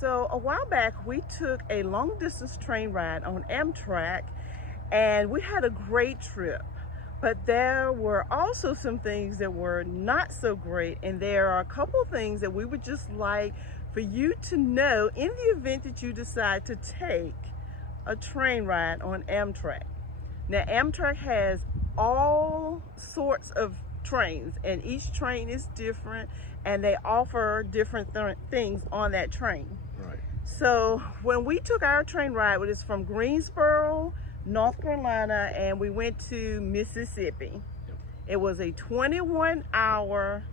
So a while back, we took a long distance train ride on Amtrak and we had a great trip. But there were also some things that were not so great, and there are a couple things that we would just like for you to know in the event that you decide to take a train ride on Amtrak. Now, Amtrak has all sorts of trains, and each train is different, and they offer different things on that train. Right. So when we took our train ride, it was from Greensboro, North Carolina, and we went to Mississippi. Yep. It was a 21-hour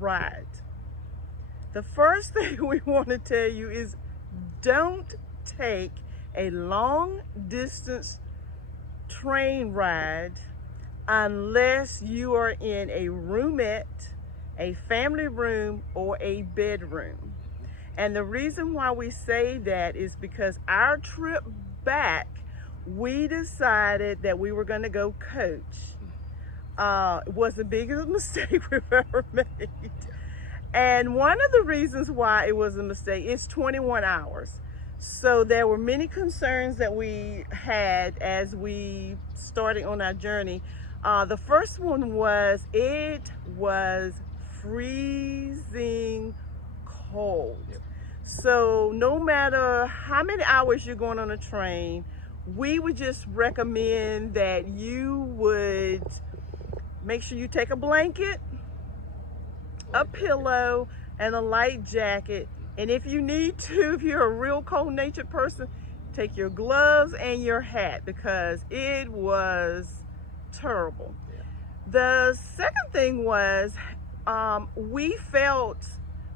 ride. The first thing we want to tell you is don't take a long distance train ride unless you are in a roomette, a family room, or a bedroom. And the reason why we say that is because our trip back, we decided that we were going to go coach. It was the biggest mistake we've ever made. And one of the reasons why it was a mistake is 21 hours. So there were many concerns that we had as we started on our journey. The first one was it was freezing cold. Yep. So no matter how many hours you're going on a train, we would just recommend that you would make sure you take a blanket, a pillow, and a light jacket. And if you need to, if you're a real cold-natured person, take your gloves and your hat because it was terrible. Yeah. The second thing was we felt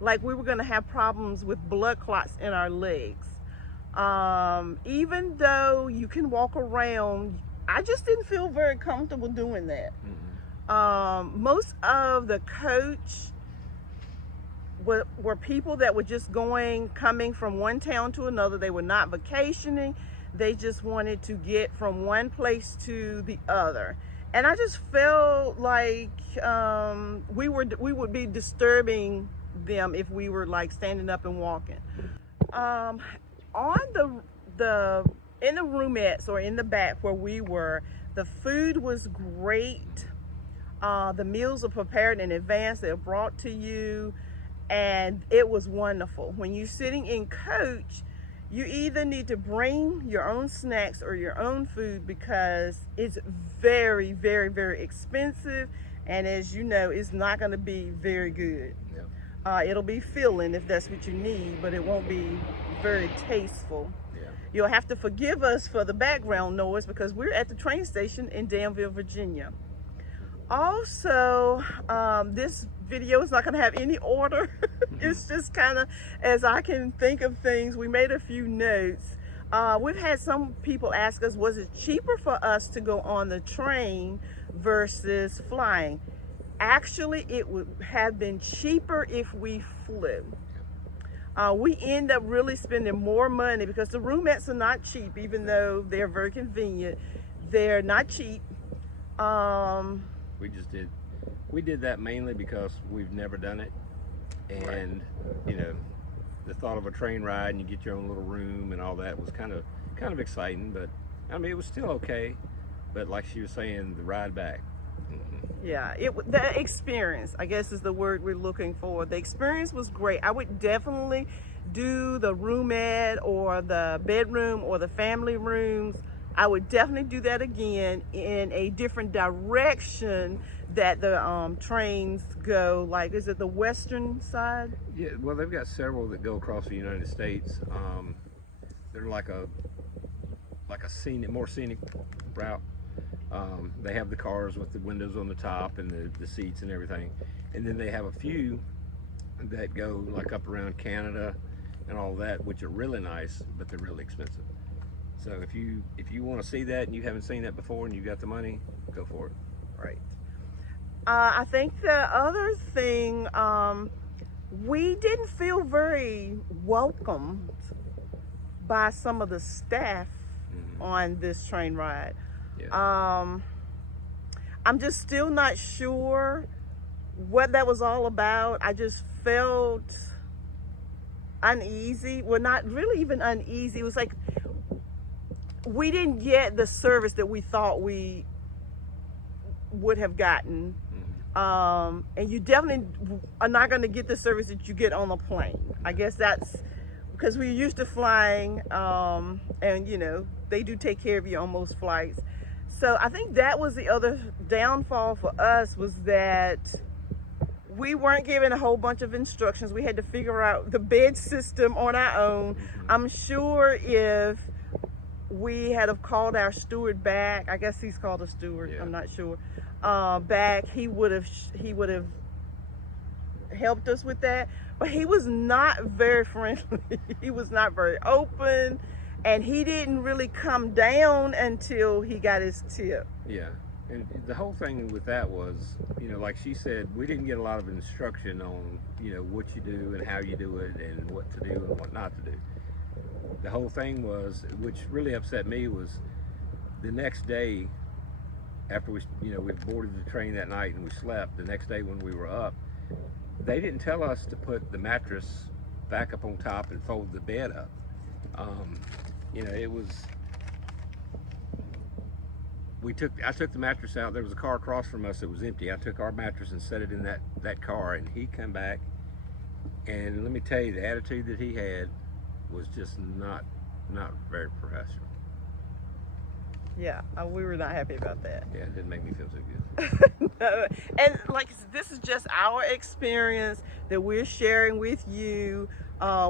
like we were going to have problems with blood clots in our legs. Even though you can walk around, I just didn't feel very comfortable doing that. Mm-hmm. Most of the coach were people that were just coming from one town to another. They were not vacationing. They just wanted to get from one place to the other. And I just felt like we would be disturbing them if we were like standing up and walking. On in the roomettes or in the back where we were, the food was great. The meals are prepared in advance. They're brought to you. And it was wonderful. When you're sitting in coach, you either need to bring your own snacks or your own food because it's very, very, very expensive. And as you know, it's not going to be very good. Yeah. It'll be filling if that's what you need, but it won't be very tasteful. Yeah. You'll have to forgive us for the background noise because we're at the train station in Danville, Virginia. Also, this video is not going to have any order. It's just kind of as I can think of things. We made a few notes. We've had some people ask us, was it cheaper for us to go on the train versus flying? Actually, it would have been cheaper if we flew. We end up really spending more money because the roomettes are not cheap, even though they're very convenient. They're not cheap. We did that mainly because we've never done it, and you know, the thought of a train ride and you get your own little room and all that was kind of exciting. But I mean, it was still okay. But like she was saying, the ride back. Mm-hmm. Yeah, the experience, I guess, is the word we're looking for. The experience was great. I would definitely do the roomette or the bedroom or the family rooms. I would definitely do that again in a different direction that the trains go. Like, is it the western side? Yeah, well, they've got several that go across the United States. They're like a more scenic route. They have the cars with the windows on the top and the seats and everything. And then they have a few that go like up around Canada and all that, which are really nice, but they're really expensive. So if you want to see that and you haven't seen that before and you got the money, go for it. Right. I think the other thing, we didn't feel very welcomed by some of the staff on this train ride. Yeah. I'm just still not sure what that was all about. I just felt uneasy. Well, not really even uneasy. It was like we didn't get the service that we thought we would have gotten. And you definitely are not going to get the service that you get on a plane. I guess that's because we're used to flying, and you know, they do take care of you on most flights. So I think that was the other downfall for us, was that we weren't given a whole bunch of instructions. We had to figure out the bed system on our own. I'm sure if we had have called our steward back, I guess he's called a steward, I'm not sure, back, he would have helped us with that. But he was not very friendly. He was not very open, and he didn't really come down until he got his tip. Yeah. And the whole thing with that was, you know, like she said, we didn't get a lot of instruction on, you know, what you do and how you do it and what to do and what not to do. The whole thing was, which really upset me, was the next day after we boarded the train that night and we slept, the next day when we were up, they didn't tell us to put the mattress back up on top and fold the bed up. You know, it was, I took the mattress out. There was a car across from us that was empty. I took our mattress and set it in that car, and he come back, and let me tell you, the attitude that he had was just not very professional. Yeah, we were not happy about that. Yeah, it didn't make me feel so good. No. And like, this is just our experience that we're sharing with you.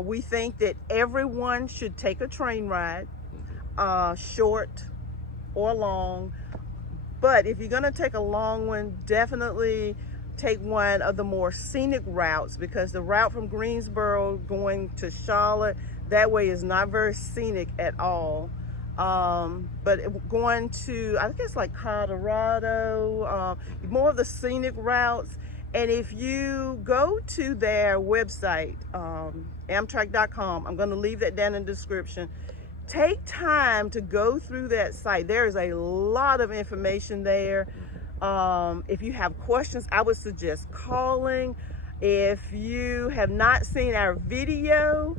We think that everyone should take a train ride, short or long. But if you're gonna take a long one, definitely take one of the more scenic routes, because the route from Greensboro going to Charlotte, that way is not very scenic at all. But going to, I think it's like Colorado, more of the scenic routes. And if you go to their website, Amtrak.com, I'm going to leave that down in the description. Take time to go through that site. There is a lot of information there. If you have questions, I would suggest calling. If you have not seen our video,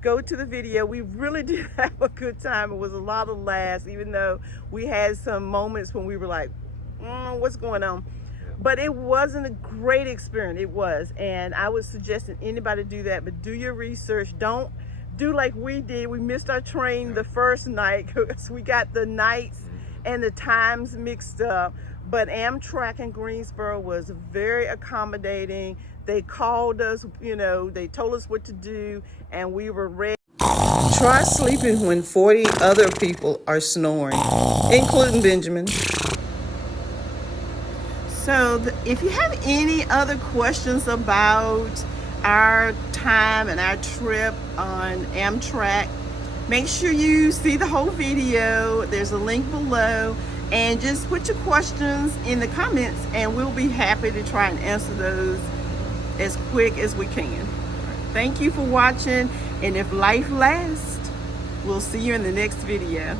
go to the video. We really did have a good time. It was a lot of laughs, even though we had some moments when we were like, what's going on? But it wasn't a great experience. It was. And I would suggest that anybody do that, but do your research. Don't do like we did. We missed our train the first night because we got the nights and the times mixed up. But Amtrak in Greensboro was very accommodating. They called us, you know, they told us what to do, and we were ready. Try sleeping when 40 other people are snoring, including Benjamin. So if you have any other questions about our time and our trip on Amtrak, make sure you see the whole video. There's a link below, and just put your questions in the comments, and we'll be happy to try and answer those as quick as we can. Thank you for watching, and if life lasts, we'll see you in the next video.